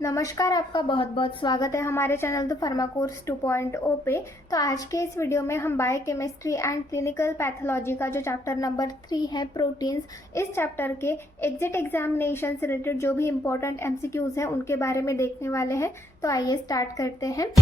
नमस्कार, आपका बहुत बहुत स्वागत है हमारे चैनल द फार्मा कोर्स 2.0 पे। तो आज के इस वीडियो में हम बायोकेमिस्ट्री एंड क्लिनिकल पैथोलॉजी का जो चैप्टर नंबर 3 है प्रोटीन्स, इस चैप्टर के एग्जिट एग्जामिनेशन से रिलेटेड जो भी इम्पोर्टेंट एमसीक्यूज हैं उनके बारे में देखने वाले हैं। तो आइए स्टार्ट करते हैं।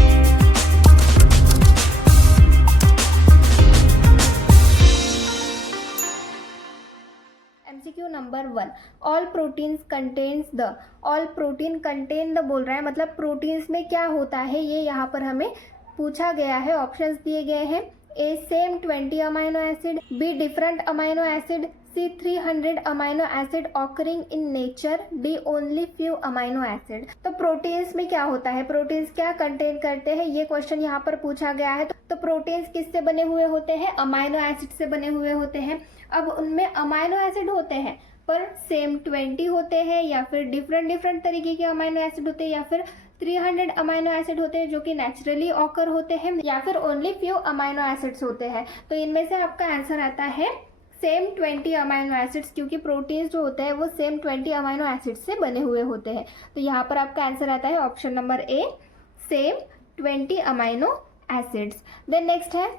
MCQ number 1, all proteins contains the. All protein contain the बोल रहा है, मतलब प्रोटीन्स में क्या होता है ये यहाँ पर हमें पूछा गया है। ऑप्शंस दिए गए हैं। A same 20 amino acid, B different amino acid, C 300 amino acid occurring in nature, D only few amino acid. तो प्रोटीन्स में क्या होता है, प्रोटीन्स क्या कंटेन करते हैं, ये क्वेश्चन यहाँ पर पूछा गया है। तो प्रोटीन्स किससे बने हुए होते हैं, अमाइनो एसिड से बने हुए होते हैं। अब उनमें अमाइनो एसिड होते हैं पर सेम 20 होते हैं, या फिर डिफरेंट तरीके के अमाइनो एसिड होते हैं, या फिर 300 अमाइनो एसिड होते हैं जो कि नेचुरली ऑकर होते हैं, या फिर ओनली फ्यू अमाइनो एसिड्स होते हैं। तो इनमें से आपका आंसर आता है सेम 20 अमाइनो एसिड्स, क्योंकि प्रोटीन्स जो होते हैं वो सेम 20 अमाइनो एसिड्स से बने हुए होते हैं। तो यहाँ पर आपका आंसर आता है option number A, same 20 amino acids. Then next है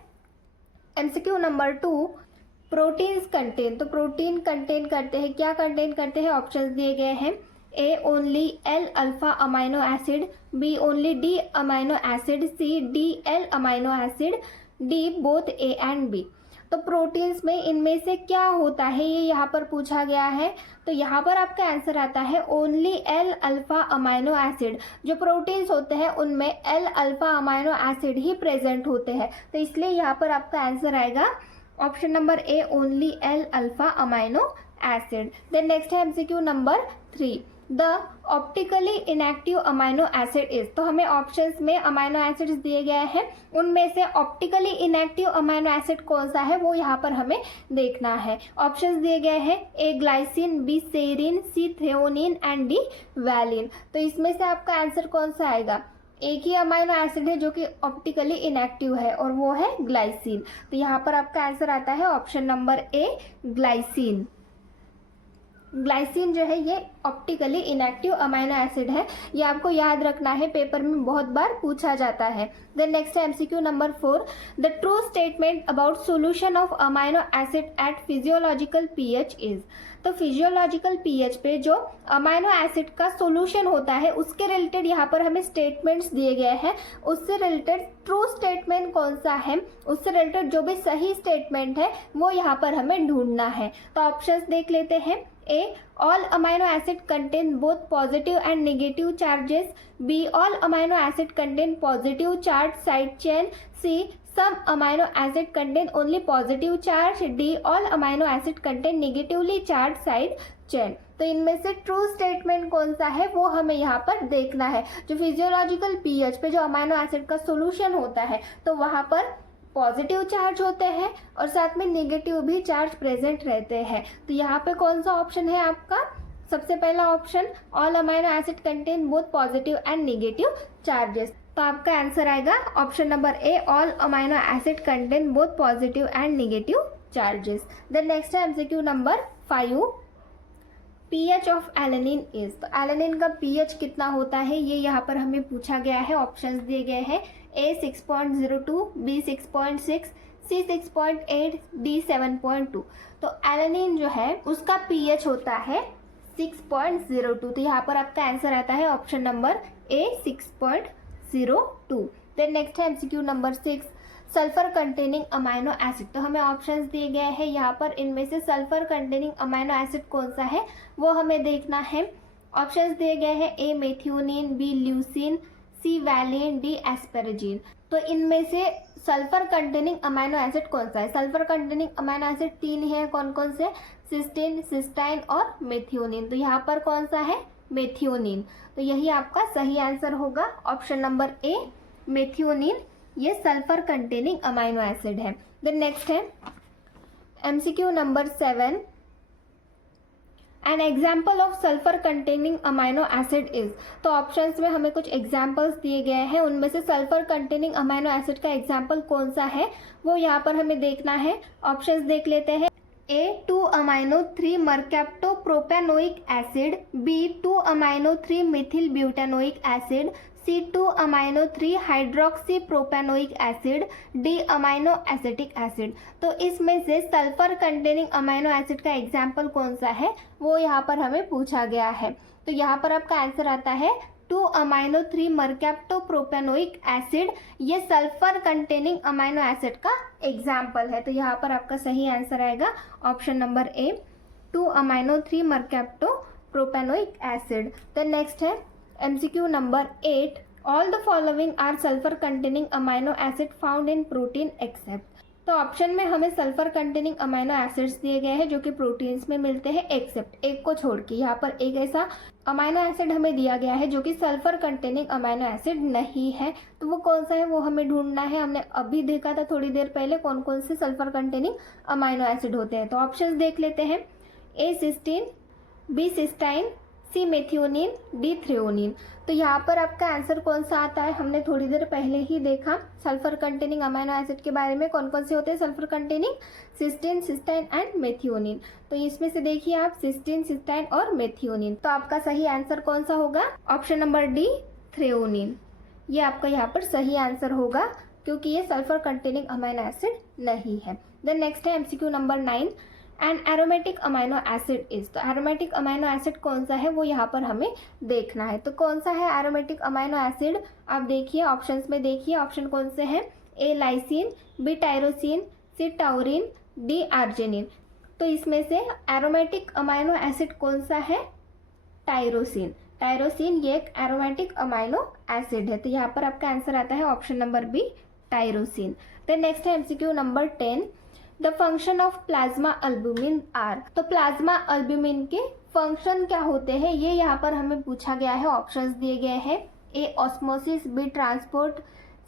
एमसीक्यू नंबर 2, प्रोटीन्स कंटेन। तो प्रोटीन कंटेन करते हैं, क्या कंटेन करते हैं, ऑप्शंस दिए गए हैं। A only L alpha amino acid, B only D amino acid, C D L amino acid, D both A and B. तो प्रोटीन्स में इनमें से क्या होता है ये यहाँ पर पूछा गया है। तो यहाँ पर आपका आंसर आता है only L alpha amino acid. जो प्रोटीन्स होते हैं उनमें एल अल्फा अमाइनो एसिड ही प्रेजेंट होते हैं, तो इसलिए यहाँ पर आपका आंसर आएगा option number A, only L alpha amino acid. Then next है MCQ number 3, the optically inactive amino acid is. तो हमें ऑप्शंस में अमाइनो एसिड्स दिए गए हैं, उनमें से ऑप्टिकली इनएक्टिव अमाइनो एसिड कौन सा है वो यहाँ पर हमें देखना है। ऑप्शंस दिए गए हैं, A glycine, B serine, C threonine and D valine. तो इसमें से आपका आंसर कौन सा आएगा, एक ही अमाइनो एसिड है जो कि ऑप्टिकली इनएक्टिव है और वो है ग्लाइसिन। तो यहाँ पर आपका आंसर आता है ऑप्शन नंबर ए, ग्लाइसिन। ग्लाइसिन जो है ये ऑप्टिकली इनएक्टिव अमाइनो एसिड है, ये आपको याद रखना है, पेपर में बहुत बार पूछा जाता है। देन नेक्स्ट है MCQ number 4, the true statement about solution of amino acid at physiological pH is. तो फिजियोलॉजिकल पीएच पे जो अमाइनो एसिड का सोल्यूशन होता है उसके रिलेटेड यहाँ पर हमें स्टेटमेंट्स दिए गए हैं, उससे रिलेटेड ट्रू स्टेटमेंट कौन सा है, उससे रिलेटेड जो भी सही स्टेटमेंट है वो यहाँ पर हमें ढूंढना है। तो ऑप्शंस देख लेते हैं। A, all amino acid contain both positive and negative charges. B, all amino acid contain positive charge side chain. C, some amino acid contain only positive charge. D, all amino acid contain negatively charged side chain. तो इनमें से true statement कौन सा है वो हमें यहाँ पर देखना है। जो फिजियोलॉजिकल पीएच पे जो अमाइनो एसिड का सोल्यूशन होता है तो वहाँ पर पॉजिटिव चार्ज होते हैं और साथ में नेगेटिव भी चार्ज प्रेजेंट रहते हैं। तो यहाँ पे कौन सा ऑप्शन है आपका, सबसे पहला option, all amino acid contain both positive and negative charges. तो आपका आंसर आएगा option number A, all amino acid contain both positive and negative charges. Then next है MCQ number 5, pH of alanine is. तो alanine का pH कितना होता है ये यहाँ पर हमें पूछा गया है। ऑप्शंस दिए गए हैं, ए 6.02, बी 6.6, सी 6.8, डी 7.2। तो एलेनिन जो है उसका पीएच होता है 6.02। तो यहाँ पर आपका आंसर आता है option number A, 6.02। Then next है MCQ number 6, sulphur containing amino acid. तो हमें ऑप्शंस दिए गए हैं यहाँ पर, इनमें से सल्फर कंटेनिंग अमाइनो एसिड कौन सा है वो हमें देखना है। ऑप्शंस दिए गए हैं, ए मेथियोनिन, बी ल्यूसिन, सी वैलिन, डी एस्पेरेजिन। तो इनमें से सल्फर कंटेनिंग अमाइनो एसिड कौन सा है, सल्फर कंटेनिंग अमाइनो एसिड 3 है, कौन कौन से, सिस्टीन, सिस्टाइन और मेथियोनिन। तो यहाँ पर कौन सा है, मेथियोनिन। तो यही आपका सही आंसर होगा, ऑप्शन नंबर ए, मेथियोनिन, ये सल्फर कंटेनिंग अमाइनो एसिड है। देन नेक्स्ट है MCQ number 7, an example of sulphur containing amino acid is. तो ऑप्शंस में हमें कुछ एग्जाम्पल्स दिए गए हैं, उनमें से सल्फर कंटेनिंग अमाइनो एसिड का एग्जाम्पल कौन सा है वो यहाँ पर हमें देखना है। ऑप्शंस देख लेते हैं, A 2-amino-3 mercaptopropanoic acid, B 2-amino-3 methylbutanoic acid, C 2-amino-3 hydroxypropanoic acid, D amino acetic acid. तो इसमें से सल्फर कंटेनिंग अमाइनो एसिड का एग्जाम्पल कौन सा है वो यहाँ पर हमें पूछा गया है। तो यहाँ पर आपका आंसर आता है 2-amino-3 mercaptopropanoic एसिड। ये सल्फर कंटेनिंग अमाइनो एसिड का एग्जाम्पल है। तो यहाँ पर आपका सही आंसर आएगा option number A 2-amino-3 mercaptopropanoic acid. Then next है MCQ number 8, all the following are sulphur containing amino acid found in protein except. तो ऑप्शन में हमें सल्फर कंटेनिंग अमाइनो एसिड्स दिए गए हैं जो कि प्रोटीन्स में मिलते हैं एक्सेप्ट एक को छोड़ के। यहाँ पर एक ऐसा अमाइनो एसिड हमें दिया गया है जो कि सल्फर कंटेनिंग अमाइनो एसिड नहीं है। तो वो कौन सा है वो हमें ढूंढना है। हमने अभी देखा था थोड़ी देर पहले कौन कौन से सल्फर कंटेनिंग अमाइनो एसिड होते हैं। तो ऑप्शन देख लेते हैं, ए सिस्टीन, बी सिस्टाइन, सी मेथियोनिन, डी थ्रेओनिन। तो यहाँ पर आपका आंसर कौन सा आता है हमने थोड़ी देर पहले ही देखा सल्फर कंटेनिंग अमाइनो एसिड के बारे में कौन कौन से होते हैं sulphur containing, cysteine, cystine and methionine. तो इसमें से देखिए आप सिस्टीन, सिस्टाइन और मेथियोनिन। तो आपका सही आंसर कौन सा होगा, ऑप्शन नंबर डी थ्रेओनिन। ये आपका यहाँ पर सही आंसर होगा क्योंकि ये सल्फर कंटेनिंग अमाइनो एसिड नहीं है। देन नेक्स्ट है MCQ number 9, and aromatic amino acid is. तो एरोमेटिक अमाइनो एसिड कौन सा है वो यहाँ पर हमें देखना है। तो कौन सा है एरोमेटिक अमाइनो एसिड, आप देखिए ऑप्शंस में देखिए ऑप्शन कौन से हैं, A lysine, B tyrosine, C taurine, D arginine. तो इसमें से एरोमेटिक अमाइनो एसिड कौन सा है, टायरोसिन। टायरोसिन ये एक एरोमेटिक अमाइनो एसिड है। तो यहाँ पर आपका आंसर आता है option number B tyrosine. Then next है MCQ number 10, the function of plasma albumin are. तो प्लाज्मा अल्बुमिन के फंक्शन क्या होते हैं ये यहाँ पर हमें पूछा गया है। ऑप्शंस दिए गए हैं, A osmosis, B transport,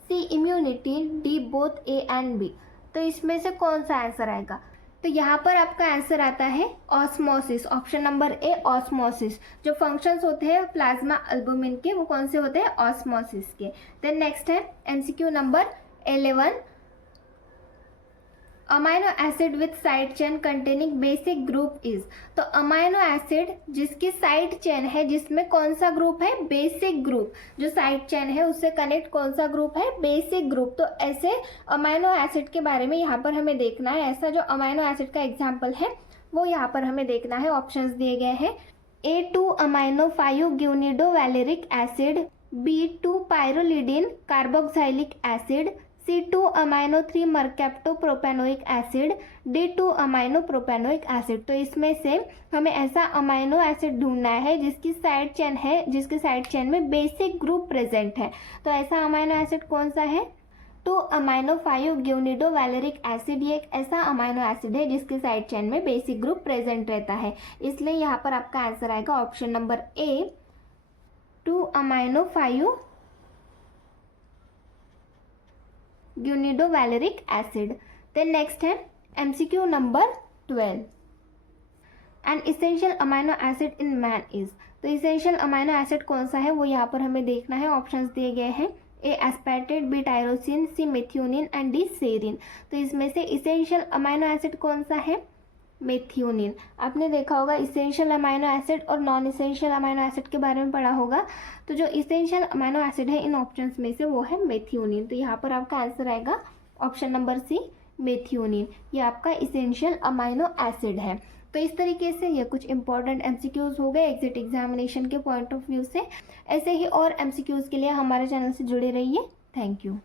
C immunity, D both A and B. तो इसमें से कौन सा आंसर आएगा। तो यहाँ पर आपका आंसर आता है ऑस्मोसिस, ऑप्शन नंबर ए ऑस्मोसिस। जो फंक्शंस होते हैं प्लाज्मा अल्बुमिन के वो कौन से होते हैं, ऑस्मोसिस के। देन नेक्स्ट है MCQ number 11, amino acid with side chain containing basic group is. तो अमाइनो एसिड जिसकी साइड चेन है जिसमें कौन सा ग्रुप है, बेसिक ग्रुप। जो साइड चेन है उससे कनेक्ट कौन सा ग्रुप है, बेसिक ग्रुप। तो ऐसे अमाइनो एसिड के बारे में यहाँ पर हमें देखना है। ऐसा जो अमाइनो एसिड का एग्जाम्पल है वो यहाँ पर हमें देखना है। ऑप्शंस दिए गए हैं, A2-amino-5 guanidovaleric acid, B2 pyrrolidine carboxylic acid, C2-amino-3 mercaptopropanoic acid, D2-amino-propanoic acid. तो इसमें से हमें ऐसा अमाइनो एसिड ढूंढना है जिसकी साइड चेन है, जिसके साइड चेन में बेसिक ग्रुप प्रेजेंट है। तो ऐसा अमाइनो एसिड कौन सा है, 2-amino-5 ग्यूनिडोवैलेरिक एसिड। ये एक ऐसा अमाइनो एसिड है जिसके साइड चेन में बेसिक ग्रुप प्रेजेंट रहता है। इसलिए यहाँ पर आपका आंसर आएगा option number A 2-amino-5 guanidovaleric acid. Then next है MCQ number 12, an essential amino acid in man is. तो इसेंशियल अमाइनो एसिड कौन सा है वो यहाँ पर हमें देखना है। ऑप्शंस दिए गए हैं, A aspartate, B tyrosine, C methionine and D serine. तो इसमें से इसेंशियल अमाइनो एसिड कौन सा है, मेथियोनिन। आपने देखा होगा इसेंशियल अमाइनो एसिड और नॉन इसेंशियल अमाइनो एसिड के बारे में पढ़ा होगा। तो जो इसेंशियल अमाइनो एसिड है इन ऑप्शंस में से वो है मेथियोनिन। तो यहाँ पर आपका आंसर आएगा ऑप्शन नंबर सी मेथियोनिन। ये आपका इसेंशियल अमाइनो एसिड है। तो इस तरीके से ये कुछ इंपॉर्टेंट MCQs हो गए एग्जिट एग्जामिनेशन के पॉइंट ऑफ व्यू से। ऐसे ही और MCQs के लिए हमारे चैनल से जुड़े रहिए। Thank you.